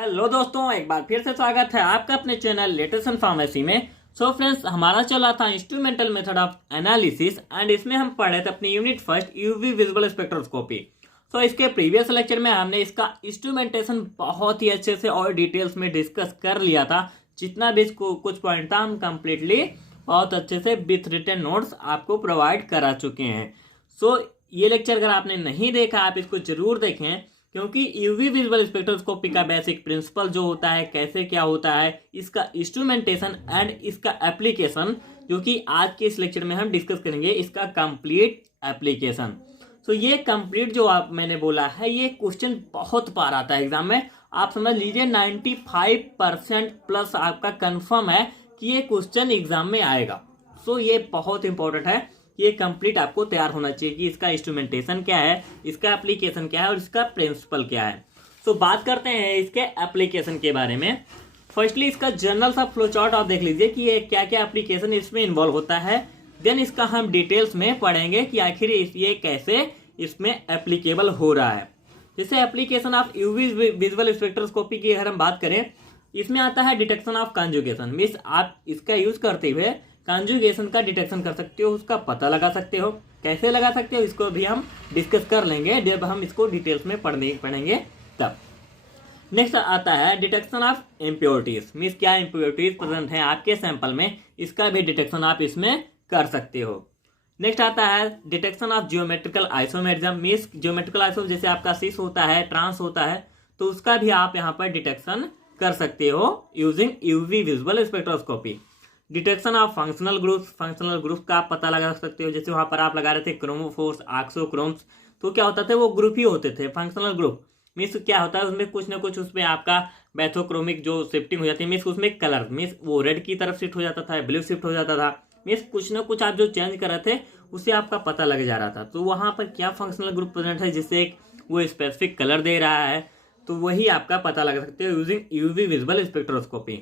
Hello दोस्तों, एक बार फिर से स्वागत है आपका अपने चैनल लेटेस्ट इन फार्मेसी में। सो फ्रेंड्स, हमारा चला था instrumental method of analysis and इसमें हम पढ़े थे अपनी unit first UV visual spectroscopy. So इसके प्रीवियस लेक्चर में हमने इसका इंस्ट्रूमेंटेशन बहुत ही अच्छे से और डिटेल्स में डिस्कस कर लिया था। जितना भी इसको कुछ पॉइंट था हम कंप्लीटली बहुत अच्छे से विथ रिटन नोट्स आपको प्रोवाइड करा चुके हैं। सो ये लेक्चर अगर आपने नहीं देखा आप इसको जरूर देखें, क्योंकि यूवी विजुअल स्पेक्ट्रोस्कोपी का बेसिक प्रिंसिपल जो होता है, कैसे क्या होता है, इसका इंस्ट्रूमेंटेशन एंड इसका एप्लीकेशन, जो कि आज के इस लेक्चर में हम डिस्कस करेंगे इसका कंप्लीट एप्लीकेशन। सो ये कंप्लीट जो आप मैंने बोला है, ये क्वेश्चन बहुत बार आता है एग्जाम में। आप समझ लीजिए 95% प्लस आपका कंफर्म है कि ये क्वेश्चन एग्जाम में आएगा। सो ये बहुत इंपॉर्टेंट है, ये कंप्लीट आपको तैयार होना चाहिए कि इसका इंस्ट्रूमेंटेशन क्या है, इसका एप्लीकेशन क्या है और इसका प्रिंसिपल क्या है। सो बात करते हैं इसके एप्लीकेशन के बारे में। फर्स्टली इसका जनरल सा फ्लो चार्ट आप देख लीजिए कि ये क्या क्या एप्लीकेशन इसमें इन्वॉल्व होता है। देन इसका हम डिटेल्स में पढ़ेंगे कि आखिर ये कैसे इसमें एप्लीकेबल हो रहा है। जैसे application of UV visual spectroscopy की अगर हम बात करें, इसमें आता है डिटेक्शन ऑफ कॉन्जुगेशन। मीन्स आप इसका यूज करते हुए कॉन्जुगेशन का डिटेक्शन कर सकते हो, उसका पता लगा सकते हो। कैसे लगा सकते हो इसको भी हम डिस्कस कर लेंगे जब हम इसको डिटेल्स में पढ़ेंगे तब। नेक्स्ट आता है डिटेक्शन ऑफ इम्प्योरिटीज। मीन्स क्या इम्प्योरिटीज प्रेजेंट है आपके सैंपल में, इसका भी डिटेक्शन आप इसमें कर सकते हो। नेक्स्ट आता है detection of geometrical isomerism. Means geometrical iso जैसे आपका सिस होता है, ट्रांस होता है, तो उसका भी आप यहाँ पर डिटेक्शन कर सकते हो using UV visual spectroscopy. Detection of functional groups का आप पता लगा सकते हो। जैसे वहां पर आप लगा रहे थे क्रोमोफोर्स, आक्सोक्रोम्स, तो क्या होता था, वो ग्रुप ही होते थे फंक्शनल ग्रुप। मीन्स क्या होता है उसमें कुछ ना कुछ उसमें आपका बैथोक्रोमिक जो शिफ्टिंग हो जाती है, मीन्स उसमें कलर, मीन्स वो रेड की तरफ शिफ्ट हो जाता था, ब्लू शिफ्ट हो जाता था। मीन्स कुछ ना कुछ आप जो चेंज कर रहे थे उससे आपका पता लग जा रहा था। तो वहां पर क्या फंक्शनल ग्रुप प्रेजेंट है जिससे वो स्पेसिफिक कलर दे रहा है, तो वही आपका पता लगा सकते हो using UV visual spectroscopy.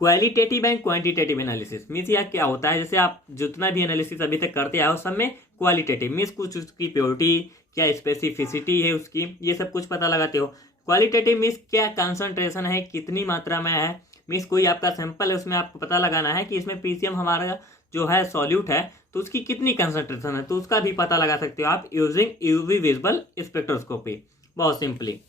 Qualitative and quantitative analysis. Means यह क्या होता है, जैसे आप जितना भी एनालिसिस अभी तक करते आए हो सब में क्वालिटेटिव मीन्स कुछ उसकी प्योरिटी, क्या स्पेसिफिसिटी है उसकी, ये सब कुछ पता लगाते हो। क्वालिटेटिव मीन्स क्या कंसंट्रेशन है, कितनी मात्रा में है। मीन्स कोई आपका सैंपल है, उसमें आपको पता लगाना है कि इसमें पीसीएम हमारा जो है सॉल्यूट है, तो उसकी कितनी कंसंट्रेशन है, तो उसका भी पता लगा सकते हो आप यूजिंग यूवी विजुअल स्पेक्ट्रोस्कोपी, बहुत सिंपली।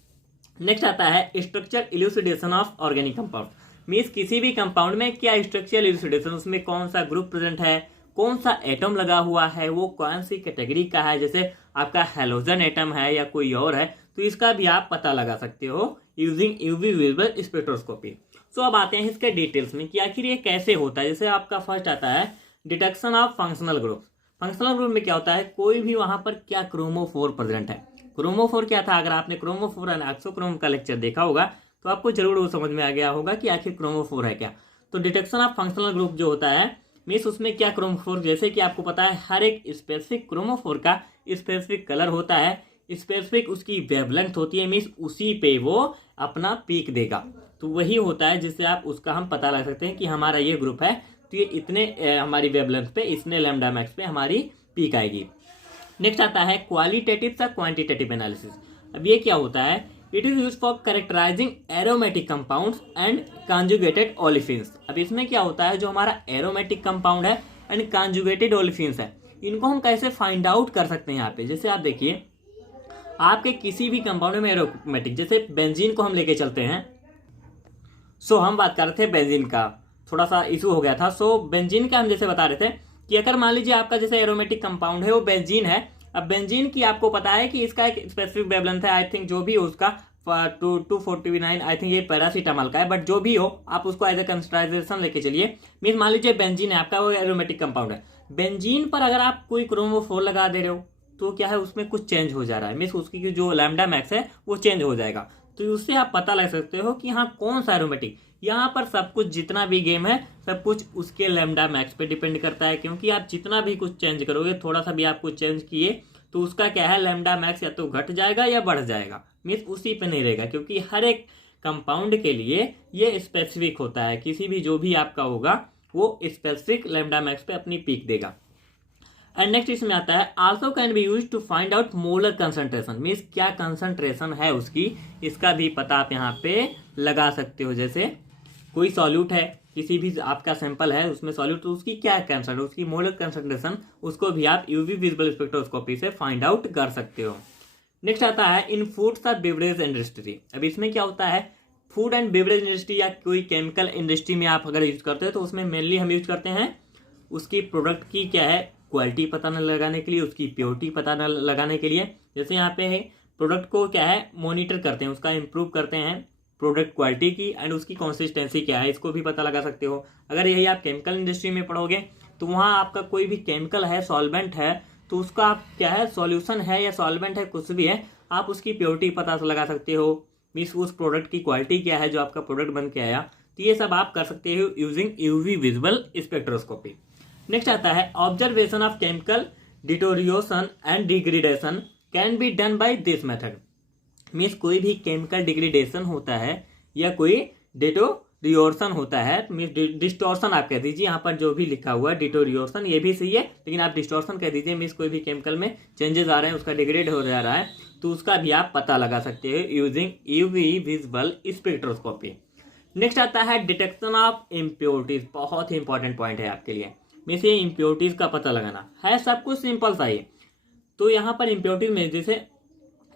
नेक्स्ट आता है structure elucidation of organic compound. Means किसी भी कंपाउंड में क्या स्ट्रक्चरल इल्यूसिडेशन, उसमें कौन सा ग्रुप प्रेजेंट है, कौन सा एटम लगा हुआ है, वो कौन सी कैटेगरी का है, जैसे आपका हेलोजन एटम है या कोई और है, तो इसका भी आप पता लगा सकते हो यूजिंग यूवी विजुअल स्पेक्ट्रोस्कोपी। सो अब आते हैं इसके डिटेल्स में कि आखिर ये कैसे होता है। जैसे आपका फर्स्ट आता है detection of functional group. Functional group में क्या होता है, कोई भी वहां पर क्या क्रोमोफोर प्रेजेंट है। क्रोमोफोर क्या था, अगर आपने क्रोमोफोर एंड एक्सोक्रोम का लेक्चर देखा होगा तो आपको जरूर वो समझ में आ गया होगा कि आखिर क्रोमोफोर है क्या। तो डिटेक्शन ऑफ फंक्शनल ग्रुप जो होता है, मीन्स उसमें क्या क्रोमोफोर, जैसे कि आपको पता है हर एक स्पेसिफिक क्रोमोफोर का स्पेसिफिक कलर होता है, स्पेसिफिक उसकी वेवलेंथ होती है, मीन्स उसी पे वो अपना पीक देगा। तो वही होता है जिससे आप उसका हम पता लगा सकते हैं कि हमारा ये ग्रुप है तो ये इतने हमारी वेवलेंथ पे, इतने लैम्डा मैक्स पे हमारी पीक आएगी। नेक्स्ट आता है क्वालिटेटिव सा क्वांटिटेटिव एनालिसिस। अब ये क्या होता है, it is use for characterising aromatic compounds and conjugated olefins. अब इसमें क्या होता है, जो हमारा एरोमेटिक कंपाउंड है एंड कॉन्जुगेटेड ओलिफिन्स है, इनको हम कैसे फाइंड आउट कर सकते हैं यहाँ पे। जैसे आप देखिए आपके किसी भी कंपाउंड में एरोमेटिक, जैसे बेंजीन को हम लेके चलते हैं। सो हम बात कर रहे थे बेंजीन का, थोड़ा सा इशू हो गया था। सो बेंजीन का हम जैसे बता रहे थे कि अगर मान लीजिए आपका जैसे एरोमेटिक कंपाउंड है वो बेंजीन है। अब बेंजीन की आपको पता है कि इसका एक स्पेसिफिक वेवलेंथ है, आई थिंक जो भी हो उसका 249, आई थिंक ये पैरासीटामॉल का है, बट जो भी हो आप उसको एज ए कंसिडरेशन लेके चलिए। मीन्स मान लीजिए बेंजीन है आपका, वो एरोमेटिक कंपाउंड है। बेंजीन पर अगर आप कोई क्रोमोफोर लगा दे रहे हो तो क्या है, उसमें कुछ चेंज हो जा रहा है, मीन्स उसकी जो लैम्डा मैक्स है वो चेंज हो जाएगा। तो उससे आप पता लग सकते हो कि हाँ कौन सा एरोमेटिक। यहाँ पर सब कुछ जितना भी गेम है सब कुछ उसके लैम्डा मैक्स पे डिपेंड करता है, क्योंकि आप जितना भी कुछ चेंज करोगे, थोड़ा सा भी आप कुछ चेंज किए तो उसका क्या है, लैम्डा मैक्स या तो घट जाएगा या बढ़ जाएगा, मीन्स उसी पे नहीं रहेगा। क्योंकि हर एक कंपाउंड के लिए ये स्पेसिफिक होता है, किसी भी जो भी आपका होगा वो स्पेसिफिक लैम्डा मैक्स पे अपनी पीक देगा। एंड नेक्स्ट इसमें आता है also can be use to find out molar concentration, means क्या कंसंट्रेशन है उसकी, इसका भी पता आप यहाँ पे लगा सकते हो। जैसे कोई सॉल्यूट है, किसी भी आपका सैंपल है उसमें सॉल्यूट, तो उसकी क्या कंसंट्रेशन, उसकी मोलर कंसंट्रेशन, उसको भी आप यूवी विजिबल स्पेक्ट्रोस्कोपी से फाइंड आउट कर सकते हो। नेक्स्ट आता है इन फूड्स और बेवरेज इंडस्ट्री। अब इसमें क्या होता है, फूड एंड बेवरेज इंडस्ट्री या कोई केमिकल इंडस्ट्री में आप अगर यूज करते हो तो उसमें मेनली हम यूज करते हैं उसकी प्रोडक्ट की क्या है क्वालिटी पता न लगाने के लिए, उसकी प्योरिटी पता न लगाने के लिए। जैसे यहाँ पे है प्रोडक्ट को क्या है मॉनिटर करते हैं, उसका इम्प्रूव करते हैं प्रोडक्ट क्वालिटी की, एंड उसकी कंसिस्टेंसी क्या है इसको भी पता लगा सकते हो। अगर यही आप केमिकल इंडस्ट्री में पढ़ोगे तो वहाँ आपका कोई भी केमिकल है, सॉल्वेंट है, तो उसका आप क्या है सॉल्यूशन है या सॉल्वेंट है कुछ भी है, आप उसकी प्योरिटी पता लगा सकते हो, मीन्स उस प्रोडक्ट की क्वालिटी क्या है जो आपका प्रोडक्ट बन के आया। तो ये सब आप कर सकते हो using UV visible spectroscopy. Next आता है observation of chemical deterioration and degradation can be done by this method, means कोई भी केमिकल डिग्रेडेशन होता है या कोई डिटोरिएशन होता है, मीन्स डिस्टॉर्शन आप कह दीजिए, यहाँ पर जो भी लिखा हुआ है डिटोरिएशन ये भी सही है लेकिन आप डिस्टॉर्शन कह दीजिए, मीन्स कोई भी केमिकल में चेंजेस आ रहे हैं, उसका डिग्रेड हो जा रहा है, तो उसका भी आप पता लगा सकते हो using UV visible spectroscopy. Next आता है डिटेक्शन ऑफ इम्प्योरिटीज, बहुत ही इंपॉर्टेंट पॉइंट है आपके लिए, मीन्स ये इम्प्योरिटीज का पता लगाना है, सब कुछ सिंपल सा ही। तो यहाँ पर इम्प्योरिटीज में जैसे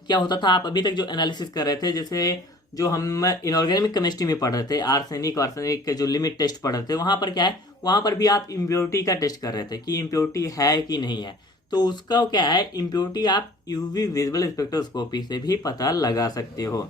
क्या होता था, आप अभी तक जो एनालिसिस कर रहे थे, जैसे जो हम इनऑर्गेनिक केमिस्ट्री में पढ़ रहे थे, आर्सेनिक के जो लिमिट टेस्ट पढ़ रहे थे, वहां पर क्या है, वहां पर भी आप इम्प्योरिटी का टेस्ट कर रहे थे कि इम्प्योरिटी है कि नहीं है, तो उसका क्या है इम्प्योरिटी आप यूवी विजिबल स्पेक्ट्रोस्कोपी से भी पता लगा सकते हो।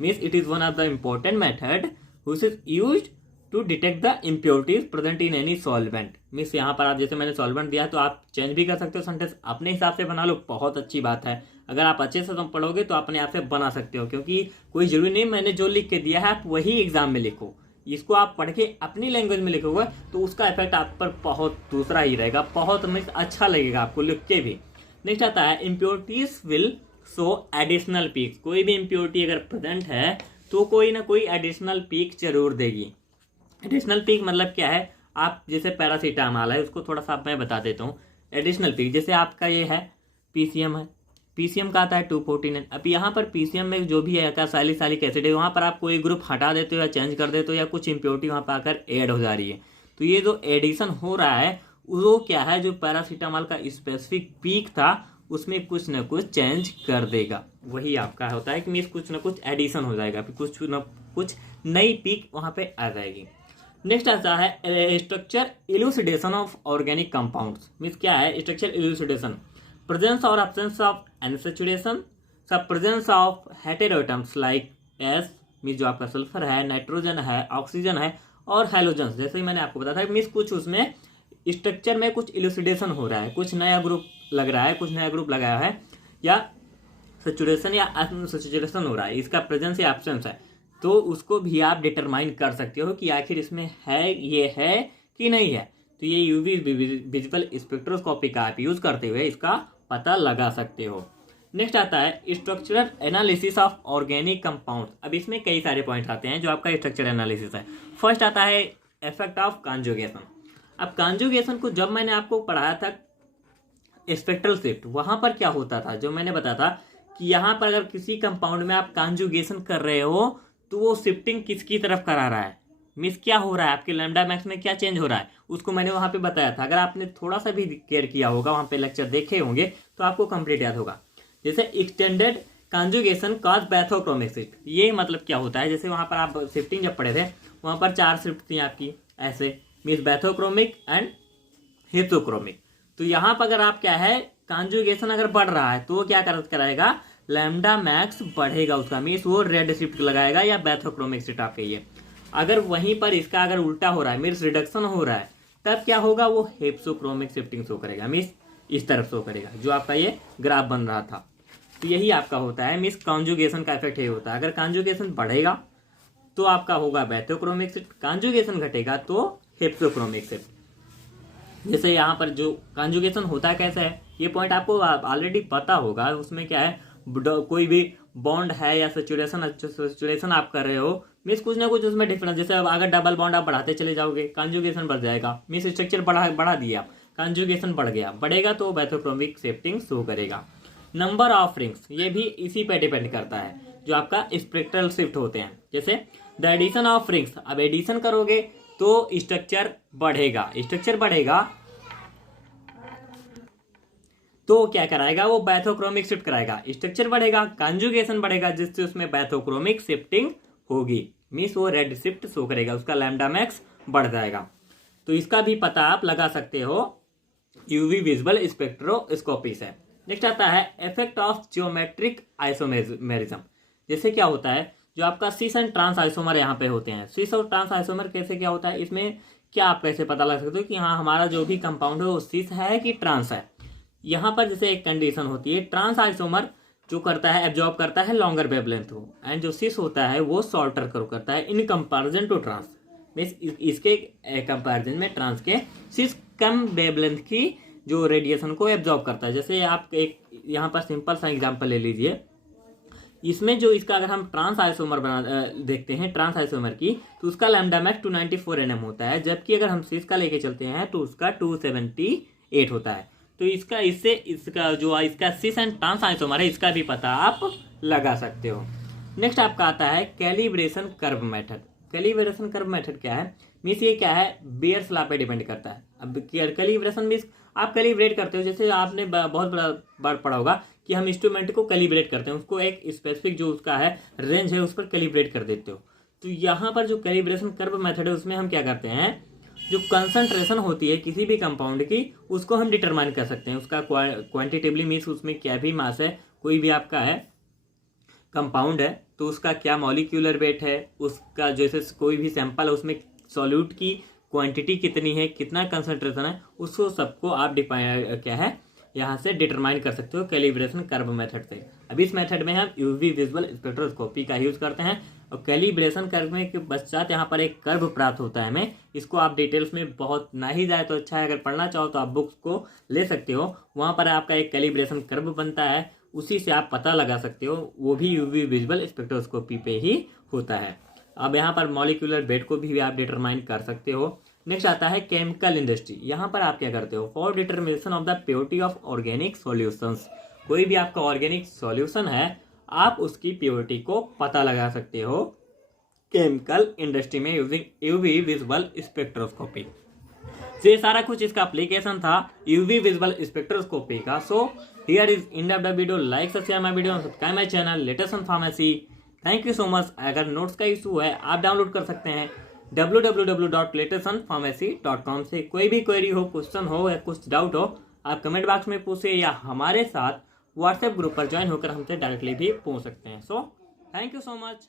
Means it is one of the important method which is used to detect the impurities present in any solvent. Means यहाँ पर आप जैसे मैंने सॉल्वेंट दिया तो आप चेंज भी कर सकते हो, सेंटेंस अपने हिसाब से बना लो, बहुत अच्छी बात है। अगर आप अच्छे से पढ़ोगे तो अपने आप से बना सकते हो, क्योंकि कोई जरूरी नहीं मैंने जो लिख के दिया है आप वही एग्जाम में लिखो, इसको आप पढ़ के अपनी लैंग्वेज में लिखोगे तो उसका इफेक्ट आप पर बहुत दूसरा ही रहेगा, बहुत मीन्स अच्छा लगेगा आपको लिख के भी। नेक्स्ट आता है impurities will show additional peaks, कोई भी इम्प्योरिटी अगर प्रेजेंट है तो कोई ना कोई एडिशनल पीक जरूर देगी। एडिशनल पीक मतलब क्या है, आप जैसे पैरासीटामॉल है उसको थोड़ा सा मैं बता देता हूँ। एडिशनल पीक जैसे आपका ये है पीसीएम है, पीसीएम का आता है 249। अब यहाँ पर पीसीएम में जो भी है सैलिसाइलिक एसिड है, वहाँ पर आप कोई ग्रुप हटा देते हो या चेंज कर देते हो या कुछ इम्प्योरिटी वहाँ पर आकर ऐड हो जा रही है, तो ये जो एडिशन हो रहा है वो क्या है, जो पैरासीटामॉल का स्पेसिफिक पीक था उसमें कुछ न कुछ चेंज कर देगा, वही आपका होता है कि मीन्स कुछ न कुछ एडिशन हो जाएगा, फिर कुछ न कुछ नई पीक वहाँ पे आ जाएगी। नेक्स्ट आता है structure elucidation of organic compounds, means क्या है स्ट्रक्चर इल्यूसिडेशन, प्रेजेंस और एब्सेंस ऑफ अनसैचुरेशन, सब presence of heteroatoms like S means जो आपका सल्फर है, नाइट्रोजन है, ऑक्सीजन है और हैलोजन, जैसे ही मैंने आपको बताया मीन्स कुछ उसमें स्ट्रक्चर में कुछ इल्यूसिडेशन हो रहा है, कुछ नया ग्रुप लग रहा है, कुछ नया ग्रुप लगाया है या सैचुरेशन या अनसैचुरेशन हो रहा है, इसका प्रेजेंस या एब्सेंस है, तो उसको भी आप डिटरमाइन कर सकते हो कि आखिर इसमें है ये है कि नहीं है। तो ये यूवी विजिबल स्पेक्ट्रोस्कोपी का आप यूज करते हुए इसका पता लगा सकते हो। नेक्स्ट आता है structural analysis of organic compound. अब इसमें कई सारे पॉइंट्स आते हैं जो आपका स्ट्रक्चरल एनालिसिस है। फर्स्ट आता है इफेक्ट ऑफ कॉन्जुगेशन। अब कॉन्जुगेशन को जब मैंने आपको पढ़ाया था स्पेक्ट्रल शिफ्ट, वहां पर क्या होता था, जो मैंने बताया था कि यहाँ पर अगर किसी कंपाउंड में आप कॉन्जुगेशन कर रहे हो तो वो शिफ्टिंग किसकी तरफ करा रहा है, मीन्स क्या हो रहा है, आपके लैम्डा मैक्स में क्या चेंज हो रहा है, उसको मैंने वहां पे बताया था। अगर आपने थोड़ा सा भी केयर किया होगा, वहां पे लेक्चर देखे होंगे तो आपको कंप्लीट याद होगा। जैसे extended conjugation cause bathochromic shift, ये मतलब क्या होता है, जैसे वहां पर आप शिफ्टिंग जब पढ़े थे वहां पर 4 शिफ्ट थी आपकी ऐसे, मीन्स बैथोक्रोमिक एंड हिप्सोक्रोमिक। तो यहाँ पर अगर आप क्या है कॉन्जुगेशन अगर बढ़ रहा है तो क्या कराएगा, लैम्डा मैक्स बढ़ेगा उसका, मीन्स वो रेड शिफ्ट लगाएगा या बैथोक्रोमिक शिफ्ट आप कहिए। अगर वहीं पर इसका अगर उल्टा हो रहा है, मीन्स रिडक्शन हो रहा है, तब क्या होगा, वो हिप्सोक्रोमिक शिफ्टिंग शो करेगा, मीन्स इस तरफ शो करेगा जो आपका ये ग्राफ बन रहा था। तो यही आपका होता है, मीन्स कॉन्जुगेशन का इफेक्ट यही होता है। अगर कॉन्जुगेशन बढ़ेगा तो आपका होगा बैथोक्रोमिक शिफ्ट, कॉन्जुगेशन घटेगा तो हिप्सोक्रोमिक शिफ्ट। जैसे यहाँ पर जो कॉन्जुगेशन होता है कैसे है, ये पॉइंट आपको ऑलरेडी पता होगा। उसमें क्या है, कोई भी बॉन्ड है या सैचुरेशन आप कर रहे हो, मीन्स कुछ ना कुछ उसमें डिफरेंस, जैसे अब अगर डबल बॉन्ड आप बढ़ाते चले जाओगे कॉन्जुगेशन बढ़ जाएगा, मीन्स स्ट्रक्चर बढ़ा दिए आप, कंजुगेशन बढ़ेगा तो बैथोक्रोमिक शिफ्टिंग शो करेगा। नंबर ऑफ रिंग्स, ये भी इसी पे डिपेंड करता है जो आपका स्पेक्ट्रल शिफ्ट होते हैं। जैसे द एडिशन ऑफ रिंग्स, अब एडिशन करोगे तो स्ट्रक्चर बढ़ेगा तो क्या कराएगा, वो बैथोक्रोमिक शिफ्ट कराएगा। स्ट्रक्चर बढ़ेगा, कंजुगेशन बढ़ेगा, जिससे उसमें बैथोक्रोमिक शिफ्टिंग होगी, मीन्स वो रेड शिफ्ट शो करेगा, उसका लैम्डा मैक्स बढ़ जाएगा। तो इसका भी पता आप लगा सकते हो यूवी विजुअल स्पेक्ट्रोस्कोपी से। नेक्स्ट आता है इफेक्ट ऑफ जियोमेट्रिक आइसोमेरिज्म। जैसे क्या होता है, जो आपका सिस एंड ट्रांस आइसोमर यहाँ पे होते हैं, सिस और ट्रांस आइसोमर कैसे क्या होता है, इसमें क्या आप कैसे पता लगा सकते हो कि हाँ हमारा जो भी कंपाउंड है वो सिस है कि ट्रांस है। यहाँ पर जैसे एक कंडीशन होती है, ट्रांस आइसोमर जो करता है एब्जॉर्ब करता है लॉन्गर वेवलेंथ को, एंड जो सिस होता है वो शॉर्टर करो करता है in comparison to trans. Means इसके कंपैरिजन में ट्रांस के सिस कम वेवलेंथ की जो रेडिएशन को एब्जॉर्ब करता है। जैसे आप एक यहाँ पर सिंपल सा एग्जांपल ले लीजिए, इसमें जो इसका अगर हम ट्रांस आइसोमर देखते हैं ट्रांस आइसोमर की, तो उसका लैम्डा मैक्स 294 nm होता है, जबकि अगर हम सिस का लेके चलते हैं तो उसका 278 होता है। तो इसका सिस एंड ट्रांस आइसोमर है, इसका भी पता आप लगा सकते हो। नेक्स्ट आपका आता है calibration curve method. Calibration curve method क्या है, मीन्स ये क्या है, बेयर्स लॉ पे डिपेंड करता है। अब कैलिब्रेशन मीन्स आप कैलिब्रेट करते हो, जैसे आपने बहुत बड़ा बार पढ़ा होगा कि हम इंस्ट्रूमेंट को कैलिब्रेट करते हैं, उसको एक स्पेसिफिक जो उसका है रेंज है उस पर कैलिब्रेट कर देते हो। तो यहाँ पर जो कैलिब्रेशन कर्व मेथड है उसमें हम क्या करते हैं, जो कंसंट्रेशन होती है किसी भी कंपाउंड की उसको हम डिटरमाइन कर सकते हैं, उसका क्वांटिटेबली मीन्स उसमें क्या भी मास है, कोई भी आपका है कंपाउंड है तो उसका क्या मॉलिक्यूलर वेट है, उसका जैसे कोई भी सैंपल है उसमें सॉल्यूट की क्वांटिटी कितनी है, कितना कंसंट्रेशन है, उसको सबको आप क्या है यहाँ से डिटरमाइन कर सकते हो कैलिब्रेशन कर्व मेथड से। अब इस मेथड में हम यूवी विजुअल स्पेक्ट्रोस्कोपी का यूज करते हैं और कैलिब्रेशन कर्व के पश्चात यहाँ पर एक कर्व प्राप्त होता है हमें। इसको आप डिटेल्स में बहुत ना ही जाए तो अच्छा है, अगर पढ़ना चाहो तो आप बुक्स को ले सकते हो, वहाँ पर आपका एक कैलिब्रेशन कर्व बनता है, उसी से आप पता लगा सकते हो, वो भी यूवी विजुअल स्पेक्ट्रोस्कोपी पे ही होता है। अब यहाँ पर मॉलिक्यूलर वेट को भी आप डिटरमाइन कर सकते हो। नेक्स्ट आता है केमिकल इंडस्ट्री। यहाँ पर आप क्या करते हो, for determination of the purity of organic solutions, कोई भी आपका ऑर्गेनिक सॉल्यूशन है आप उसकी प्योरिटी को पता लगा सकते हो केमिकल इंडस्ट्री में यूजिंग यूवी विजुअल स्पेक्ट्रोस्कोपी। तो ये सारा कुछ इसका एप्लीकेशन था यूवी विजुअल स्पेक्ट्रोस्कोपी का। So here is end of the video, like share my video, subscribe my channel लेटेसन pharmacy. Thank you so much. अगर नोट्स का इशू है आप डाउनलोड कर सकते हैं www.latesonpharmacy.com से। कोई भी क्वेरी हो, क्वेश्चन हो या कुछ डाउट हो आप कमेंट बॉक्स में पूछे या हमारे साथ व्हाट्सएप ग्रुप पर ज्वाइन होकर हमसे डायरेक्टली भी पूछ सकते हैं। So thank you so much.